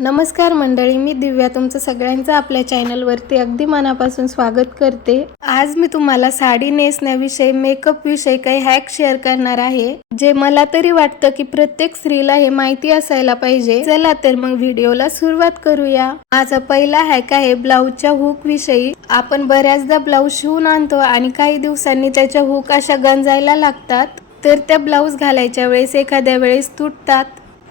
नमस्कार मंडळी, मी दिव्या तुमचं सगळ्यांचं आपल्या चॅनलवरती अगदी मनापासून स्वागत करते। आज मी तुम्हाला साडी नेसण्याविषयी मेकअप विषयी काही हॅक शेअर करणार आहे, जे मला तरी वाटतं की प्रत्येक स्त्रीला हे माहिती असायला पाहिजे। चला तर मग व्हिडिओला सुरुवात करूया। माझा पहिला हॅक आहे ब्लाऊजच्या हुक विषयी। आपण बऱ्याचदा ब्लाऊज शिवून आणतो आणि काही दिवसांनी त्याच्या हुक अशा गंजायला लागतात, तर त्या ब्लाऊज घालायच्या वेळेस एखाद्या वेळेस तुटतात।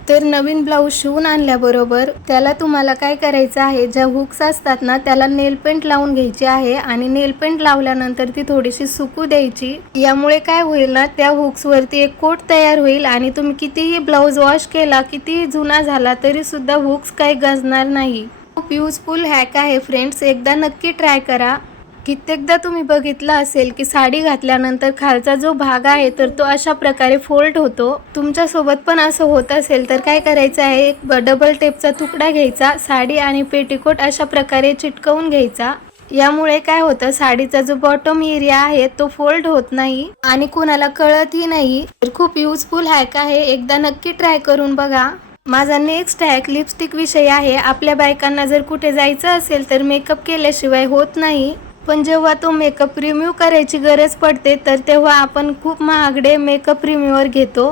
तर नवीन ब्लाऊज शिवून आणल्याबरोबर त्याला तुम्हाला काय करायचं आहे, ज्या हुक्स असतात ना त्याला नेल पेंट लावून घ्यायची आहे आणि नेल पेंट लावल्यानंतर ती थोडीशी सुकू द्यायची। यामुळे काय होईल ना, त्या हुक्स वरती एक कोट तयार होईल आणि तुम्ही कितीही ब्लाऊज वॉश केला, कितीही जुना झाला तरी सुद्धा हुक्स काही गंजणार नाही। खूप युजफुल हॅक आहे फ्रेंड्स, एकदा नक्की ट्राय करा। कित्येकदा तुम्ही बघितलं असेल की साडी घातल्यानंतर खालचा जो भाग आहे तर तो अशा प्रकारे फोल्ड होतो। तुमच्या सोबत पण असं होत असेल तर काय करायचं आहे, एक डबल टेपचा तुकडा घ्यायचा, साडी आणि पेटीकोट अशा प्रकारे चिटकवून घ्यायचा। यामुळे काय होतं, साडीचा जो बॉटम एरिया आहे तो फोल्ड होत नाही आणि कुणाला कळतही नाही। तर खूप युजफुल हॅक आहे, एकदा नक्की ट्राय करून बघा। माझा नेक्स्ट हॅक लिपस्टिक विषयी आहे। आपल्या बायकांना जर कुठे जायचं असेल तर मेकअप केल्याशिवाय होत नाही, पण जेव्हा तो मेकअप रिमूव्ह करायची गरज पडते तर तेव्हा आपण खूप महागडे मेकअप रिमूव्हर घेतो।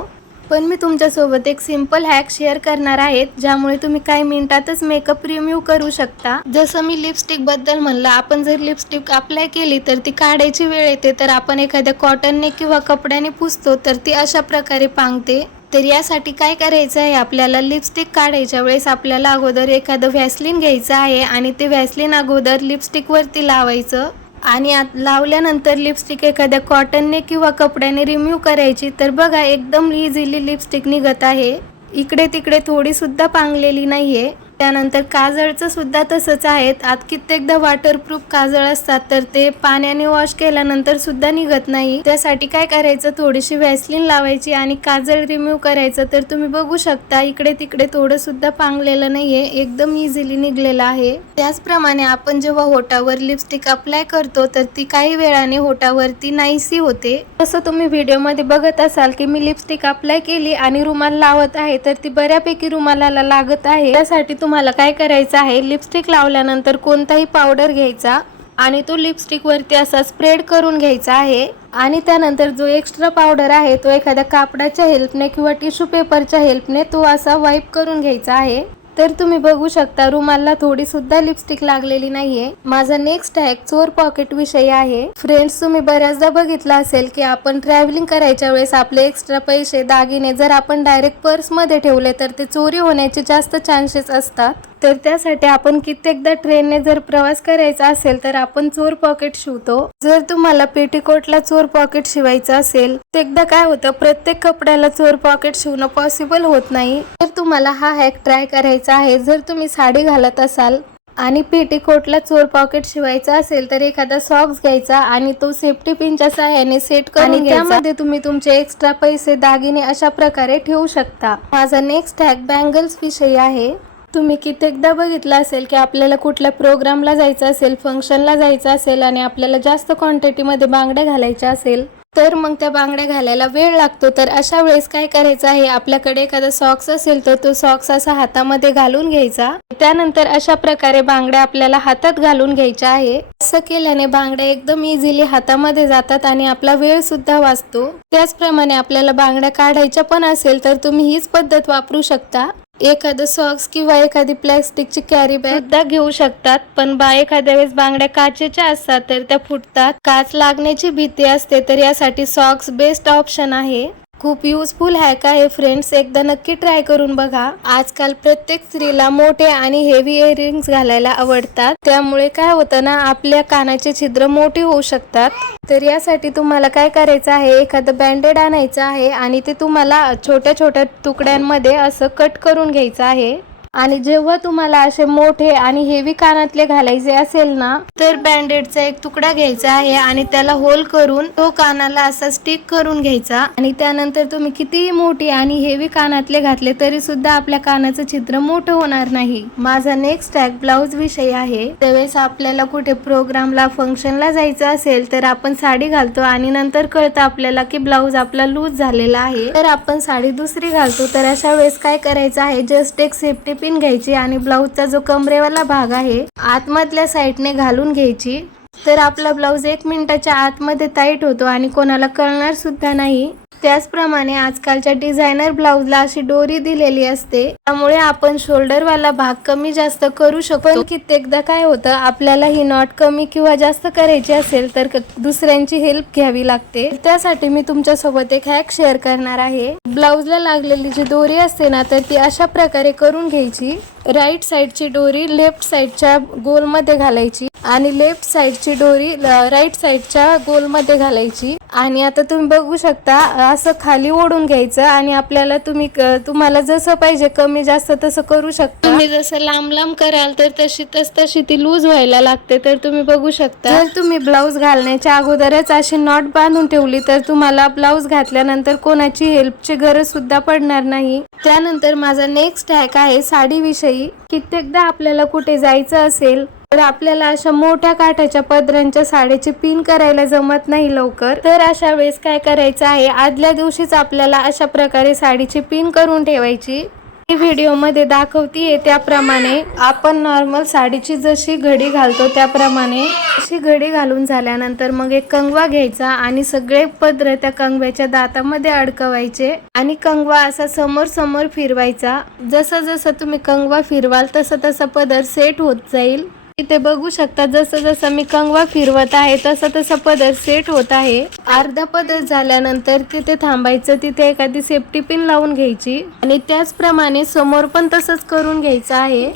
पण मी तुमच्यासोबत एक सिंपल हॅक शेअर करणार आहे, ज्यामुळे तुम्ही काही मिनिटातच मेकअप रिमूव्ह करू शकता। जसं मी लिपस्टिक बद्दल म्हणलं, आपण जर लिपस्टिक अप्लाय केली तर ती काढायची वेळ येते, तर आपण एखाद्या कॉटनने किंवा कपड्याने पुसतो तर ती अशा प्रकारे पांगते। तर यासाठी काय करायचं आहे, आपल्याला लिपस्टिक काढायच्या वेळेस आपल्याला अगोदर एखादं व्हॅसलीन घ्यायचं आहे आणि ते व्हॅसलीन अगोदर लिपस्टिक वरती लावायचं आणि लावल्यानंतर लिपस्टिक एखाद्या कॉटनने किंवा कपड्याने रिमूव्ह करायची। तर बघा, एकदम इझिली लिपस्टिक निघत आहे, इकडे तिकडे थोडी सुद्धा पांगलेली नाहीये। त्यानंतर काजळचं सुद्धा तसंच आहे। आत कित्येकदा वॉटरप्रूफ काजळ असतात तर ते पाण्याने वॉश केल्यानंतर सुद्धा निघत नाही। त्यासाठी काय करायचं, थोडीशी व्हॅसलीन लावायची आणि काजळ रिमूव्ह करायचं। तर तुम्ही बघू शकता, इकडे तिकडे थोडं सुद्धा पांगलेलं नाहीये, एकदम इझिली निघलेलं आहे। त्याचप्रमाणे आपण जेव्हा होठावर लिपस्टिक अप्लाय करतो तर ती काही वेळाने होठावरती नाहीशी होते। तसं तुम्ही व्हिडिओमध्ये बघत असाल की मी लिपस्टिक अप्लाय केली आणि रुमाल लावत आहे, तर ती बऱ्यापैकी रुमालाला लागत आहे। त्यासाठी तुम्हाला काय करायचं आहे, लिपस्टिक लावल्यानंतर कोणताही पावडर घ्यायचा आणि तो लिपस्टिक वरती असा स्प्रेड करून घ्यायचा आहे आणि त्यानंतर जो एक्स्ट्रा पावडर आहे तो एखाद्या कापडाच्या हेल्पने किंवा टिश्यू पेपरच्या हेल्पने तो असा वाईप करून घ्यायचा आहे। तर तुम्ही बघू शकता, रुमालला थोडी सुद्धा लिपस्टिक लागलेली नाहीये। माझा नेक्स्ट हॅक चोर पॉकेट विषयी आहे। फ्रेंड्स, तुम्ही बऱ्याचदा बघितलं असेल की आपण ट्रॅव्हलिंग करायच्या वेळेस आपले एक्स्ट्रा पैसे दागिने जर आपण डायरेक्ट पर्स मध्ये ठेवले तर ते चोरी होण्याचे जास्त चान्सेस असतात। तर त्यासाठी आपण कित्येकदा ट्रेनने जर प्रवास करायचा असेल तर आपण चोर पॉकेट शिवतो। जर तुम्हाला पेटीकोटला चोर पॉकेट शिवायचं असेल तर एकदा काय होतं, प्रत्येक कपड्याला चोर पॉकेट शिवणं पॉसिबल होत नाही। तर तुम्हाला हा हॅक ट्राय करायचा आहे। जर तुम्ही साडी घालत असाल आणि पेटीकोटला चोर पॉकेट शिवायचा असेल तर एखादा सॉक्स घ्यायचा आणि तो सेफ्टी पिनच्या सहाय्याने सेट करून घ्यायचा। त्यामध्ये तुम्ही तुमचे एक्स्ट्रा पैसे दागिने अशा प्रकारे ठेवू शकता। माझा नेक्स्ट हॅक बँगल्स विषयी आहे। तुम्ही कित्येकदा बघितलं असेल की आपल्याला कुठल्या प्रोग्रामला जायचं असेल, फंक्शनला जायचं असेल आणि आपल्याला जास्त क्वांटिटीमध्ये बांगड्या घालायच्या असेल तर मग त्या बांगड्या घालायला वेळ लागतो। तर अशा वेळेस काय करायचं आहे, आपल्याकडे एखादा सॉक्स असेल तर तो सॉक्स असा हातामध्ये घालून घ्यायचा। त्यानंतर अशा प्रकारे बांगड्या आपल्याला हातात घालून घ्यायच्या आहे। असं केल्याने बांगड्या एकदम इझिली हातामध्ये जातात आणि आपला वेळ सुद्धा वाचतो। त्याचप्रमाणे आपल्याला बांगड्या काढायच्या पण असेल तर तुम्ही हीच पद्धत वापरू शकता। एखादं सॉक्स किंवा एखादी प्लॅस्टिकची कॅरी बॅग सुद्धा घेऊ शकतात, पण एखाद्या वेळेस बांगड्या काचेच्या असतात तर त्या फुटतात, काच लागण्याची भीती असते। तर यासाठी सॉक्स बेस्ट ऑप्शन आहे। खूप युजफुल हॅक आहे फ्रेंड्स, एकदा नक्की ट्राय करून बघा। आजकाल प्रत्येक स्त्रीला मोठे आणि हेवी इयरिंग्स घालायला आवडतात, त्यामुळे काय होतं ना, आपल्या कानाचे छिद्र मोठे होऊ शकतात। तर यासाठी तुम्हाला काय करायचं आहे, एखादं बँडेड आणायचं आहे आणि ते तुम्हाला छोट्या छोट्या तुकड्यांमध्ये असं कट करून घ्यायचं आहे। आणि जेव्हा तुम्हाला असे मोठे आणि हेवी कानातले घालायचे असेल ना, तर बँडेडचा एक तुकडा घ्यायचा आहे आणि त्याला होल करून तो कानाला असा स्टिक करून घ्यायचा आणि त्यानंतर तुम्ही कितीही मोठी आणि हेवी कानातले घातले तरी सुद्धा आपल्या कानाचं छिद्र मोठं होणार नाही। माझा नेक्स्ट हॅक ब्लाऊज विषयी आहे। त्यावेळेस आपल्याला कुठे प्रोग्रामला, फंक्शनला जायचं असेल तर आपण साडी घालतो आणि नंतर कळतं आपल्याला की ब्लाऊज आपला लूज झालेला आहे, तर आपण साडी दुसरी घालतो। तर अशा वेळेस काय करायचं आहे, जस्ट एक सेफ्टी पिन घ्यायची आणि ब्लाऊजचा जो कमरेवाला भाग आहे आतमधल्या साईडने घालून घ्यायची. तर आपला ब्लाऊज 1 मिनिटाच्या आतमध्ये टाईट होतो आणि कोणाला कळणार सुद्धा नाही. त्याचप्रमाणे आजकालच्या डिझायनर ब्लाऊजला अशी दोरी दिलेली असते, त्यामुळे आपण शोल्डरवाला भाग कमी जास्त करू शकतो. पण कित्येकदा काय होतं, आपल्याला ही नॉट कमी किंवा जास्त करायची असेल तर दुसऱ्यांची हेल्प घ्यावी लागते. त्यासाठी मी तुमच्यासोबत एक हॅक शेअर करणार आहे. ब्लाऊजला लागलेली जी दोरी असते ना, तर ती अशा प्रकारे करून घ्यायची. राईट साईडची दोरी लेफ्ट साईडच्या गोलमध्ये घालायची आणि लेफ्ट साईडची दोरी राईट साईडच्या गोलमध्ये घालायची. आणि आता तुम्ही बघू शकता असं खाली ओढून घ्यायचं आणि आपल्याला तुम्हाला जसं पाहिजे कमी जास्त तसं करू शकता. तुम्ही जसं लांब लांब कराल तर तशी ती लूज व्हायला लागते. तर तुम्ही बघू शकता, जर तुम्ही ब्लाऊज घालण्याच्या अगोदरच अशी नॉट बांधून ठेवली तर तुम्हाला ब्लाऊज घातल्यानंतर कोणाची हेल्पची गरज सुद्धा पडणार नाही. त्यानंतर माझा नेक्स्ट हॅक आहे साडीविषयी. कित्येकदा आपल्याला कुठे जायचं असेल तर आपल्याला अशा मोठ्या काठाच्या पदरांच्या साडीची पिन करायला जमत नाही लवकर. तर अशा वेळेस काय करायचं आहे, आदल्या दिवशीच आपल्याला अशा प्रकारे साडीची पिन करून ठेवायची. व्हिडिओ मध्ये दाखवतीये त्याप्रमाणे आपण नॉर्मल साडीची जशी घडी घालतो त्याप्रमाणे अशी घडी घालून झाल्यानंतर मग एक कंगवा घ्यायचा आणि सगळे पदर त्या कंगव्याच्या दातामध्ये अडकवायचे आणि कंगवा असा समोर समोर फिरवायचा. जसं जसं तुम्ही कंगवा फिरवाल तसं तसं पदर सेट होत जाईल. इथे बघू शकता जसं जसं मी कंगवा फिरवत आहे तसं तसं पदर सेट होत आहे. अर्धा पदर झाल्यानंतर तिथे थांबायचं, तिथे एखादी सेफ्टी पिन लावून घ्यायची आणि त्याचप्रमाणे समोर पण तसंच करून घ्यायचं आहे.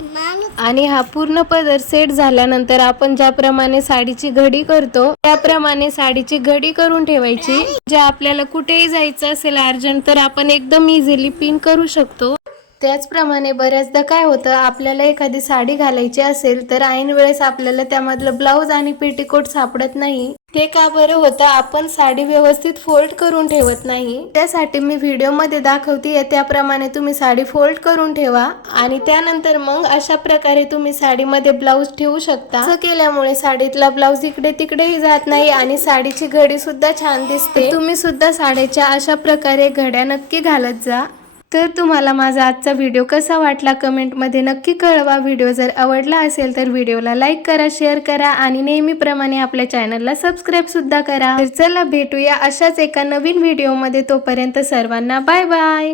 आणि हा पूर्ण पदर सेट झाल्यानंतर आपण ज्याप्रमाणे साडीची घडी करतो त्याप्रमाणे साडीची घडी करून ठेवायची. जे आपल्याला कुठेही जायचं असेल अर्जंट तर आपण एकदम इझिली पिन करू शकतो. त्याचप्रमाणे बऱ्याचदा काय होतं, आपल्याला एखादी साडी घालायची असेल तर ऐन वेळेस आपल्याला त्यामधलं ब्लाऊज आणि पेटीकोट सापडत नाही. ते का बरं होतं, आपण साडी व्यवस्थित फोल्ड करून ठेवत नाही. त्यासाठी मी व्हिडिओमध्ये दाखवते त्याप्रमाणे तुम्ही साडी फोल्ड करून ठेवा आणि त्यानंतर मग अशा प्रकारे तुम्ही साडीमध्ये ब्लाऊज ठेवू शकता. असं केल्यामुळे साडीतला ब्लाऊज इकडे तिकडेही जात नाही आणि साडीची घडी सुद्धा छान दिसते. तुम्ही सुद्धा साडीच्या अशा प्रकारे घड्या नक्की घालत जा. तर तुम्हाला माझा आजचा व्हिडिओ कसा वाटला कमेंटमध्ये नक्की कळवा. व्हिडिओ जर आवडला असेल तर व्हिडिओला लाईक करा, शेअर करा आणि नेहमीप्रमाणे आपल्या चॅनलला सबस्क्राईब सुद्धा करा. तर चला भेटूया अशाच एका नवीन व्हिडिओमध्ये. तोपर्यंत सर्वांना बाय बाय.